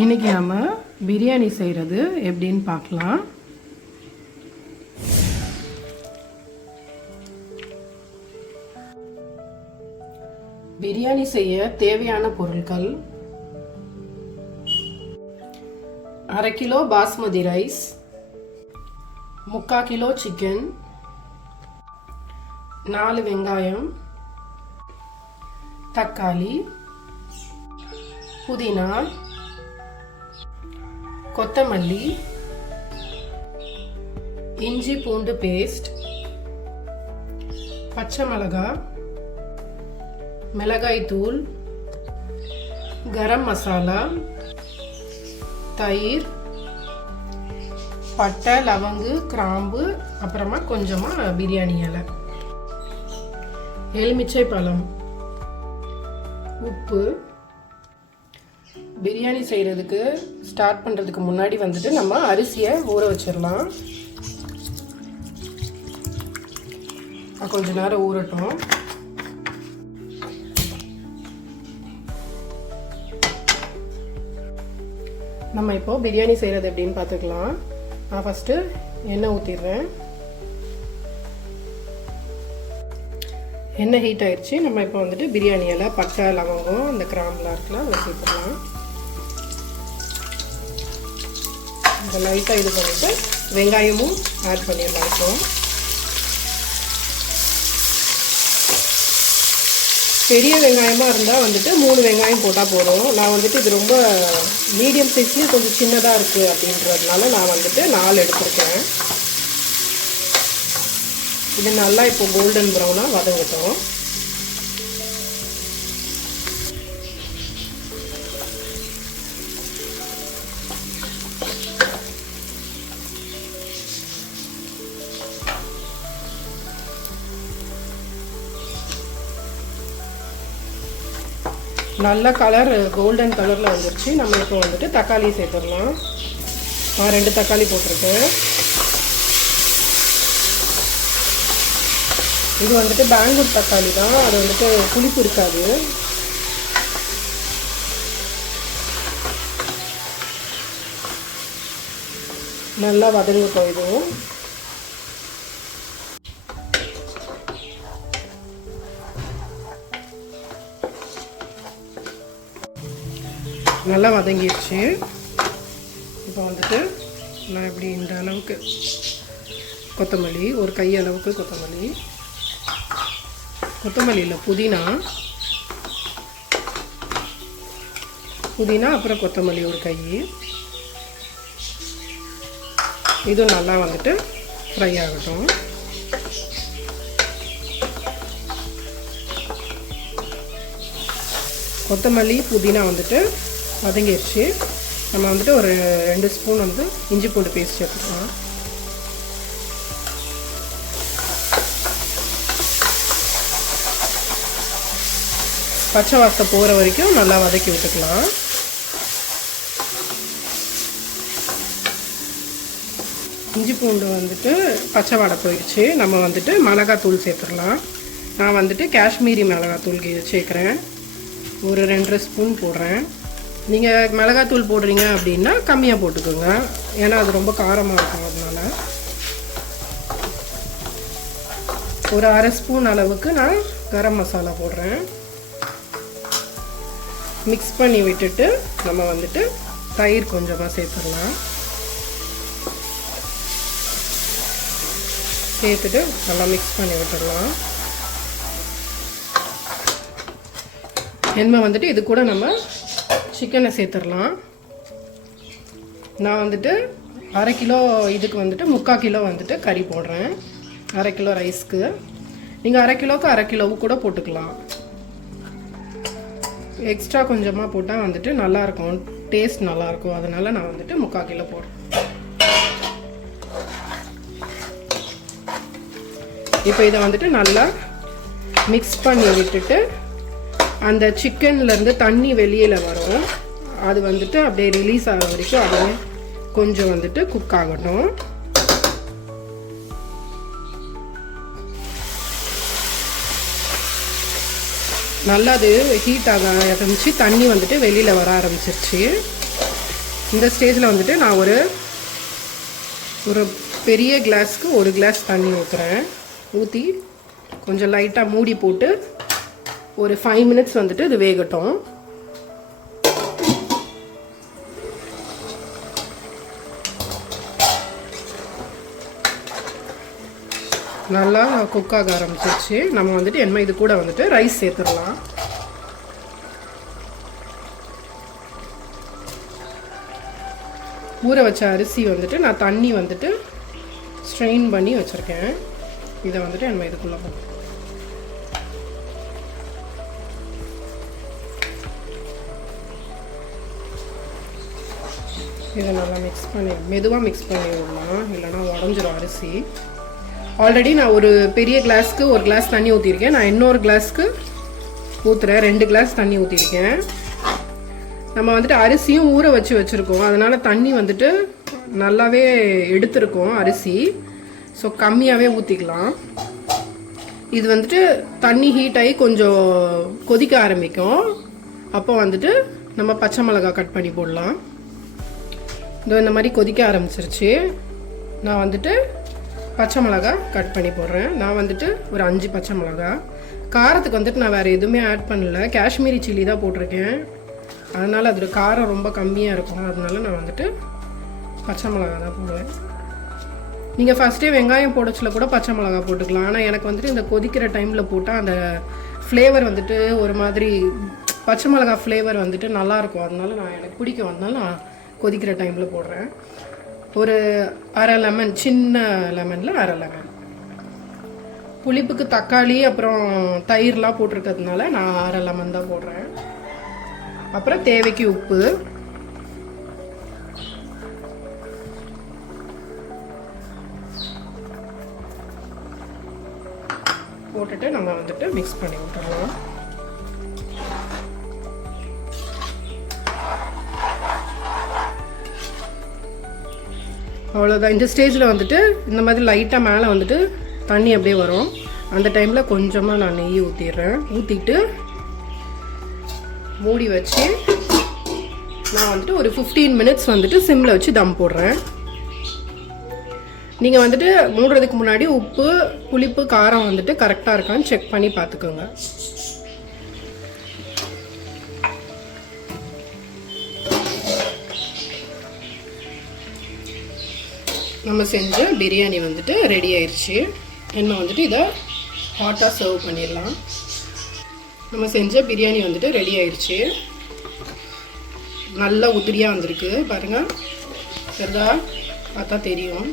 இன்றைக்கி நம்ம பிரியாணி செய்கிறது எப்படின்னு பார்க்கலாம். பிரியாணி செய்ய தேவையான பொருட்கள்: 1/2 kilo basmati rice, 3/4 kilo chicken, 4 வெங்காயம், தக்காளி, புதினா, கொத்தமல்லி, இஞ்சி பூண்டு பேஸ்ட், பச்சை மிளகாய், மிளகாய் தூள், கரம் மசாலா, தயிர், பட்டை, லவங்கு, கிராம்பு, அப்புறமா கொஞ்சமாக பிரியாணி இலை, எலுமிச்சை பழம், உப்பு. பிரியாணி செய்கிறதுக்கு ஸ்டார்ட் பண்ணுறதுக்கு முன்னாடி வந்துட்டு நம்ம அரிசியை ஊற வச்சிடலாம். கொஞ்ச நேரம் ஊறட்டும். நம்ம இப்போ பிரியாணி செய்கிறது எப்படின்னு பார்த்துக்கலாம். நான் ஃபஸ்ட்டு எண்ணெய் ஊற்றிடுறேன். எண்ணெய் ஹீட் ஆயிடுச்சு. நம்ம இப்போ வந்துட்டு பிரியாணி இலை, பட்டை, லவங்கம், அந்த கிராம்புலாம் இருக்குல்ல அதை சேர்த்துக்கலாம். இந்த லைட்டாக இது பண்ணிவிட்டு வெங்காயமும் ஆட் பண்ணிடலாம். இப்போ பெரிய வெங்காயமாக இருந்தால் வந்துட்டு 3 வெங்காயம் போட்டால் போதும். நான் வந்துட்டு இது ரொம்ப மீடியம் சைஸ்லேயும் கொஞ்சம் சின்னதாக இருக்குது அப்படின்றதுனால நான் வந்துட்டு 4 எடுத்துருக்கேன். இது நல்லா இப்போ கோல்டன் ப்ரௌனாக வதங்கட்டும். நல்ல கலர் கோல்டன் கலரில் வந்துருச்சு. நம்ம இப்போ வந்துட்டு தக்காளி சேர்த்துடலாம். நான் 2 தக்காளி போட்டிருக்கேன். இது வந்துட்டு பெங்களூர் தக்காளி தான், அது வந்துட்டு புளிப்பு இருக்காது. நல்லா வதங்கட்டும். இதுவும் நல்லா வதங்கிடுச்சு. இப்போ வந்துட்டு நான் இப்படி இந்த அளவுக்கு கொத்தமல்லி, ஒரு கை அளவுக்கு கொத்தமல்லியில் புதினா, அப்புறம் கொத்தமல்லி ஒரு கை. இதுவும் நல்லா வந்துட்டு ஃப்ரை ஆகட்டும். கொத்தமல்லி, புதினா வந்துட்டு வதங்கிடுச்சு. நம்ம வந்துட்டு ஒரு 2 ஸ்பூன் வந்து இஞ்சி பூண்டு பேஸ்ட் சேர்த்துக்கலாம். பச்சை வாசம் போகிற வரைக்கும் நல்லா வதக்கி விட்டுக்கலாம். இஞ்சி பூண்டு வந்துட்டு பச்சை வாடை போயிடுச்சு. நம்ம வந்துட்டு மிளகாத்தூள் சேர்த்துடலாம். நான் வந்துட்டு காஷ்மீரி மிளகாத்தூள் சேர்க்குறேன். ஒரு 2 ஸ்பூன் போடுறேன். நீங்கள் மிளகாத்தூள் போடுறீங்க அப்படின்னா கம்மியாக போட்டுக்கோங்க, ஏன்னா அது ரொம்ப காரமாக இருக்கும். அதனால ஒரு 1/2 ஸ்பூன் அளவுக்கு நான் கரம் மசாலா போடுறேன். மிக்ஸ் பண்ணி விட்டுட்டு நம்ம வந்துட்டு தயிர் கொஞ்சமாக சேர்த்துடலாம். சேர்த்துட்டு நல்லா மிக்ஸ் பண்ணி விட்டுடலாம். எண்ணெய் வந்துட்டு இது கூட நம்ம சிக்கனை சேர்த்துடலாம். நான் வந்துட்டு 1/2 கிலோ இதுக்கு வந்துட்டு 3/4 கிலோ வந்துட்டு கறி போடுறேன். 1/2 கிலோ ரைஸ்க்கு. நீங்கள் 1/2 கிலோவுக்கு 1/2 கிலோவு கூட போட்டுக்கலாம். எக்ஸ்ட்ரா கொஞ்சமாக போட்டால் வந்துட்டு நல்லாயிருக்கும், டேஸ்ட் நல்லாயிருக்கும். அதனால் நான் வந்துட்டு 3/4 கிலோ போடுறேன். இப்போ இதை வந்துட்டு நல்லா மிக்ஸ் பண்ணி விட்டுட்டு அந்த சிக்கன்லேருந்து தண்ணி வெளியில் வரும். அது வந்துட்டு அப்படியே ரிலீஸ் ஆகிற வரைக்கும் அப்படியே கொஞ்சம் வந்துட்டு குக் ஆகட்டும். நல்லா அது ஹீட் ஆக ஆரம்பிச்சு தண்ணி வந்துட்டு வெளியில் வர ஆரம்பிச்சிருச்சு. இந்த ஸ்டேஜில் வந்துட்டு நான் ஒரு பெரிய கிளாஸ்க்கு 1 கிளாஸ் தண்ணி ஊற்றுறேன். ஊற்றி கொஞ்சம் லைட்டாக மூடி போட்டு ஒரு 5 மினிட்ஸ் வந்துட்டு இது வேகட்டும். நல்லா குக் ஆக ஆரம்பிச்சிருச்சு. நம்ம வந்துட்டு என்ன இது கூட வந்துட்டு ரைஸ் சேர்த்துடலாம். ஊற வச்ச அரிசி வந்துட்டு நான் தண்ணி வந்துட்டு ஸ்ட்ரெயின் பண்ணி வச்சுருக்கேன். இதை வந்துட்டு நம்ம இதுக்குள்ளே போகும். இதை நல்லா மெதுவாக மிக்ஸ் பண்ணி விடலாம், இல்லைனா உடஞ்சிரும் அரிசி. ஆல்ரெடி நான் ஒரு பெரிய கிளாஸ்க்கு 1 கிளாஸ் தண்ணி ஊற்றிருக்கேன். நான் இன்னொரு கிளாஸ்க்கு ஊற்றுறேன். 2 கிளாஸ் தண்ணி ஊற்றிருக்கேன். நம்ம வந்துட்டு அரிசியும் ஊற வச்சுருக்கோம். அதனால் தண்ணி வந்துட்டு நல்லாவே எடுத்துருக்கோம் அரிசி. ஸோ கம்மியாகவே ஊற்றிக்கலாம். இது வந்துட்டு தண்ணி ஹீட் ஆகி கொஞ்சம் கொதிக்க ஆரம்பிக்கும். அப்போ வந்துட்டு நம்ம பச்சை மிளகாய் கட் பண்ணி போடலாம். இந்த மாதிரி கொதிக்க ஆரம்பிச்சிருச்சு. நான் வந்துட்டு பச்சை மிளகாய் கட் பண்ணி போடுறேன். நான் வந்துட்டு ஒரு 5 பச்சை மிளகாய். காரத்துக்கு வந்துட்டு நான் வேறு எதுவுமே ஆட் பண்ணல. காஷ்மீரி சில்லி தான் போட்டிருக்கேன். அதனால் அதோட காரம் ரொம்ப கம்மியாக இருக்கும். அதனால நான் வந்துட்டு பச்சை மிளகா தான் போடுவேன். நீங்கள் ஃபஸ்ட்டே வெங்காயம் போடச்சில கூட பச்சை மிளகா போட்டுக்கலாம். ஆனால் எனக்கு வந்துட்டு இந்த கொதிக்கிற டைமில் போட்டால் அந்த ஃப்ளேவர் வந்துட்டு ஒரு மாதிரி பச்சை மிளகா ஃப்ளேவர் வந்துட்டு நல்லாயிருக்கும். அதனால எனக்கு பிடிக்கும். அதனால நான் கொதிக்கிற டைமில் போடுறேன். ஒரு அரை லெமன், சின்ன லெமனில் அரை லெமன். புளிப்புக்கு தக்காளி அப்புறம் தயிர்லாம் போட்டிருக்கிறதுனால நான் அரை லெமன் தான் போடுறேன். அப்புறம் தேவைக்கு உப்பு. போட்டுட்டு நம்ம வந்துட்டு மிக்ஸ் பண்ணி விட்டுறலாம். அவ்வளோதான். இந்த ஸ்டேஜில் வந்துட்டு இந்த மாதிரி லைட்டாக மேலே வந்துட்டு தண்ணி அப்படியே வரும். அந்த டைமில் கொஞ்சமாக நான் நெய் ஊற்றிடுறேன். ஊற்றிட்டு மூடி வச்சு நான் வந்துட்டு ஒரு 15 மினிட்ஸ் வந்துட்டு சிம்மில் வச்சு தம் போடுறேன். நீங்கள் வந்துட்டு மூடுறதுக்கு முன்னாடி உப்பு, புளிப்பு, காரம் வந்துட்டு கரெக்டாக இருக்கான்னு செக் பண்ணி பார்த்துக்கோங்க. நம்ம செஞ்ச பிரியாணி வந்துட்டு ரெடி ஆயிடுச்சு. என்ன வந்துட்டு இதை ஹாட்டாக சர்வ் பண்ணிடலாம். நம்ம செஞ்ச பிரியாணி வந்துட்டு ரெடி ஆயிடுச்சு. நல்லா உதிரியாக வந்திருக்கு பாருங்கள். சரிதா? பார்த்தா தெரியும்.